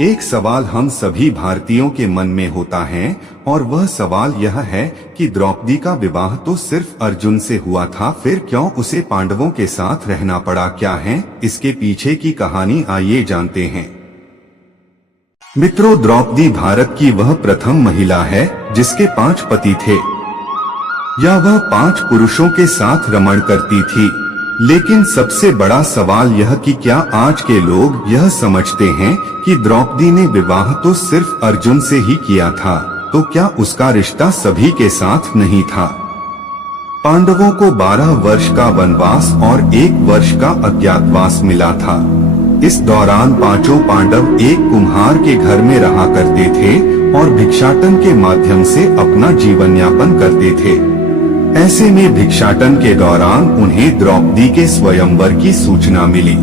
एक सवाल हम सभी भारतीयों के मन में होता है और वह सवाल यह है कि द्रौपदी का विवाह तो सिर्फ अर्जुन से हुआ था, फिर क्यों उसे पांडवों के साथ रहना पड़ा? क्या है इसके पीछे की कहानी, आइए जानते हैं। मित्रों, द्रौपदी भारत की वह प्रथम महिला है जिसके 5 पति थे या वह 5 पुरुषों के साथ रमण करती थी। लेकिन सबसे बड़ा सवाल यह कि क्या आज के लोग यह समझते हैं कि द्रौपदी ने विवाह तो सिर्फ अर्जुन से ही किया था, तो क्या उसका रिश्ता सभी के साथ नहीं था? पांडवों को 12 वर्ष का वनवास और 1 वर्ष का अज्ञातवास मिला था। इस दौरान 5 पांडव एक कुम्हार के घर में रहा करते थे और भिक्षाटन के माध्यम से अपना जीवन यापन करते थे। ऐसे में भिक्षाटन के दौरान उन्हें द्रौपदी के स्वयंवर की सूचना मिली।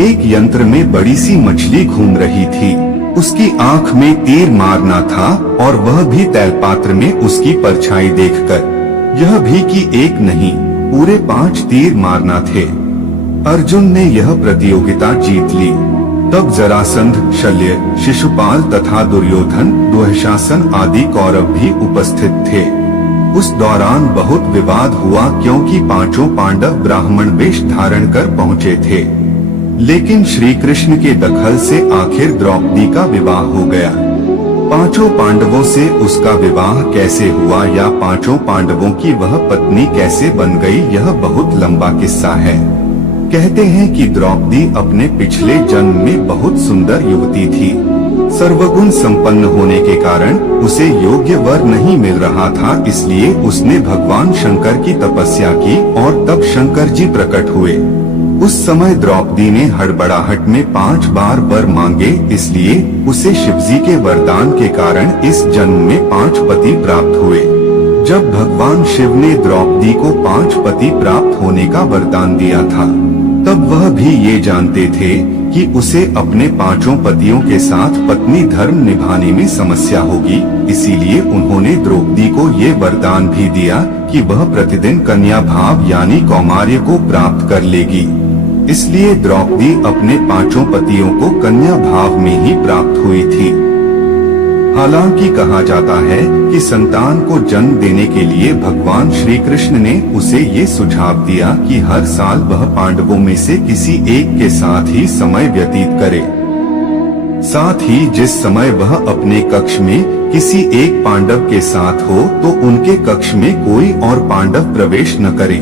एक यंत्र में बड़ी सी मछली घूम रही थी, उसकी आंख में तीर मारना था और वह भी तैलपात्र में उसकी परछाई देखकर। यह भी कि एक नहीं, पूरे 5 तीर मारना थे। अर्जुन ने यह प्रतियोगिता जीत ली। तब जरासंध, शल्य, शिशुपाल तथा दुर्योधन, दुःशासन आदि कौरव भी उपस्थित थे। उस दौरान बहुत विवाद हुआ क्योंकि 5 पांडव ब्राह्मण वेश धारण कर पहुँचे थे। लेकिन श्री कृष्ण के दखल से आखिर द्रौपदी का विवाह हो गया। 5 पांडवों से उसका विवाह कैसे हुआ या 5 पांडवों की वह पत्नी कैसे बन गई, यह बहुत लंबा किस्सा है। कहते हैं कि द्रौपदी अपने पिछले जन्म में बहुत सुंदर युवती थी। सर्वगुण संपन्न होने के कारण उसे योग्य वर नहीं मिल रहा था, इसलिए उसने भगवान शंकर की तपस्या की और तब शंकर जी प्रकट हुए। उस समय द्रौपदी ने हड़बड़ाहट में 5 बार वर मांगे, इसलिए उसे शिवजी के वरदान के कारण इस जन्म में 5 पति प्राप्त हुए। जब भगवान शिव ने द्रौपदी को 5 पति प्राप्त होने का वरदान दिया था, तब वह भी ये जानते थे कि उसे अपने 5 पतियों के साथ पत्नी धर्म निभाने में समस्या होगी। इसीलिए उन्होंने द्रौपदी को ये वरदान भी दिया कि वह प्रतिदिन कन्या भाव यानी कौमार्य को प्राप्त कर लेगी। इसलिए द्रौपदी अपने 5 पतियों को कन्या भाव में ही प्राप्त हुई थी। हालांकि कहा जाता है कि संतान को जन्म देने के लिए भगवान श्री कृष्ण ने उसे ये सुझाव दिया कि हर साल वह पांडवों में से किसी एक के साथ ही समय व्यतीत करे। साथ ही जिस समय वह अपने कक्ष में किसी एक पांडव के साथ हो तो उनके कक्ष में कोई और पांडव प्रवेश न करे।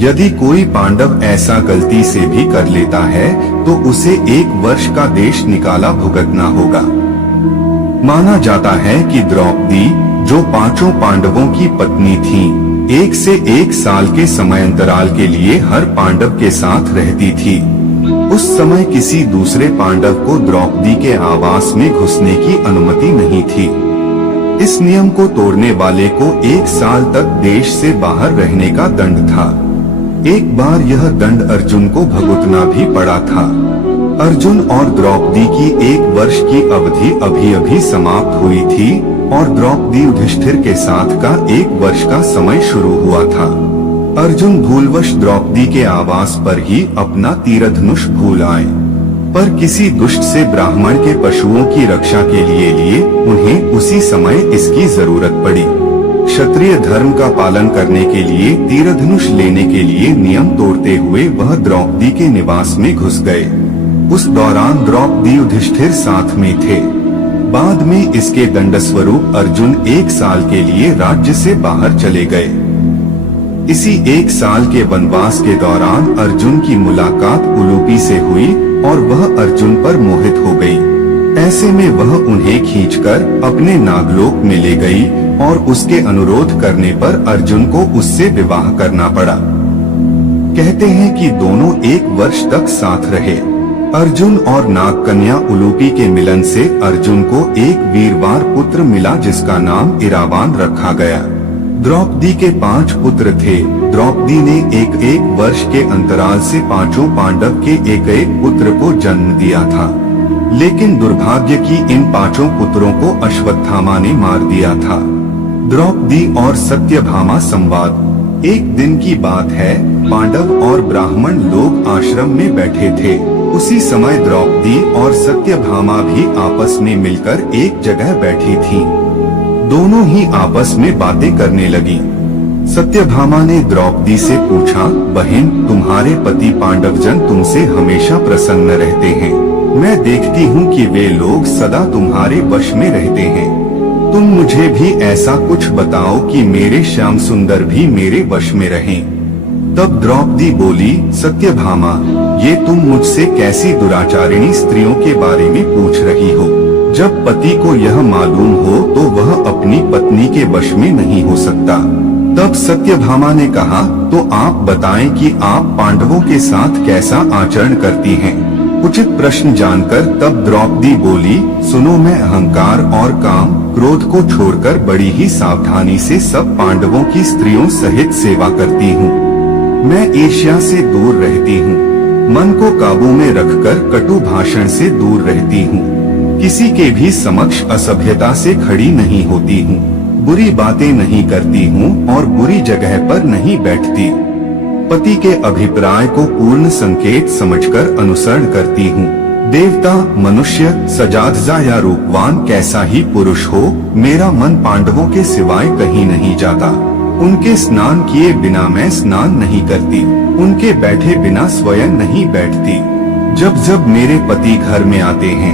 यदि कोई पांडव ऐसा गलती से भी कर लेता है तो उसे 1 वर्ष का देश निकाला भुगतना होगा। माना जाता है कि द्रौपदी, जो 5 पांडवों की पत्नी थी, 1 से 1 साल के समयांतराल के लिए हर पांडव के साथ रहती थी। उस समय किसी दूसरे पांडव को द्रौपदी के आवास में घुसने की अनुमति नहीं थी। इस नियम को तोड़ने वाले को 1 साल तक देश से बाहर रहने का दंड था। एक बार यह दंड अर्जुन को भुगतना भी पड़ा था। अर्जुन और द्रौपदी की 1 वर्ष की अवधि अभी समाप्त हुई थी और द्रौपदी युधिष्ठिर के साथ का 1 वर्ष का समय शुरू हुआ था। अर्जुन भूलवश द्रौपदी के आवास पर ही अपना तीरधनुष भूल आए, पर किसी दुष्ट से ब्राह्मण के पशुओं की रक्षा के लिए उन्हें उसी समय इसकी जरूरत पड़ी। क्षत्रिय धर्म का पालन करने के लिए तीरधनुष लेने के लिए नियम तोड़ते हुए वह द्रौपदी के निवास में घुस गए। उस दौरान द्रौपदी युधिष्ठिर साथ में थे। बाद में इसके दंडस्वरूप अर्जुन 1 साल के लिए राज्य से बाहर चले गए। इसी 1 साल के वनवास के दौरान अर्जुन की मुलाकात उलूपी से हुई और वह अर्जुन पर मोहित हो गई। ऐसे में वह उन्हें खींचकर अपने नागलोक में ले गई और उसके अनुरोध करने पर अर्जुन को उससे विवाह करना पड़ा। कहते हैं कि दोनों 1 वर्ष तक साथ रहे। अर्जुन और नागकन्या उलूपी के मिलन से अर्जुन को एक वीरवार पुत्र मिला जिसका नाम इरावान रखा गया। द्रौपदी के 5 पुत्र थे। द्रौपदी ने एक वर्ष के अंतराल से 5 पांडव के एक पुत्र को जन्म दिया था, लेकिन दुर्भाग्य की इन 5 पुत्रों को अश्वत्थामा ने मार दिया था। द्रौपदी और सत्यभामा संवाद। एक दिन की बात है, पांडव और ब्राह्मण लोग आश्रम में बैठे थे। उसी समय द्रौपदी और सत्यभामा भी आपस में मिलकर एक जगह बैठी थी। दोनों ही आपस में बातें करने लगी। सत्यभामा ने द्रौपदी से पूछा, बहन, तुम्हारे पति पांडवजन तुमसे हमेशा प्रसन्न रहते हैं। मैं देखती हूँ कि वे लोग सदा तुम्हारे वश में रहते हैं। तुम मुझे भी ऐसा कुछ बताओ कि मेरे श्याम सुंदर भी मेरे वश में रहें। तब द्रौपदी बोली, सत्यभामा, ये तुम मुझसे कैसी दुराचारिणी स्त्रियों के बारे में पूछ रही हो? जब पति को यह मालूम हो तो वह अपनी पत्नी के वश में नहीं हो सकता। तब सत्यभामा ने कहा, तो आप बताएं कि आप पांडवों के साथ कैसा आचरण करती हैं? उचित प्रश्न जानकर तब द्रौपदी बोली, सुनो, मैं अहंकार और काम क्रोध को छोड़कर बड़ी ही सावधानी से सब पांडवों की स्त्रियों सहित सेवा करती हूँ। मैं ईर्ष्या से दूर रहती हूँ। मन को काबू में रखकर कटु भाषण से दूर रहती हूँ। किसी के भी समक्ष असभ्यता से खड़ी नहीं होती हूँ। बुरी बातें नहीं करती हूँ और बुरी जगह पर नहीं बैठती। पति के अभिप्राय को पूर्ण संकेत समझकर अनुसरण करती हूँ। देवता, मनुष्य, सजादजा या रूपवान कैसा ही पुरुष हो, मेरा मन पांडवों के सिवाय कहीं नहीं जाता। उनके स्नान किए बिना मैं स्नान नहीं करती। उनके बैठे बिना स्वयं नहीं बैठती। जब जब मेरे पति घर में आते हैं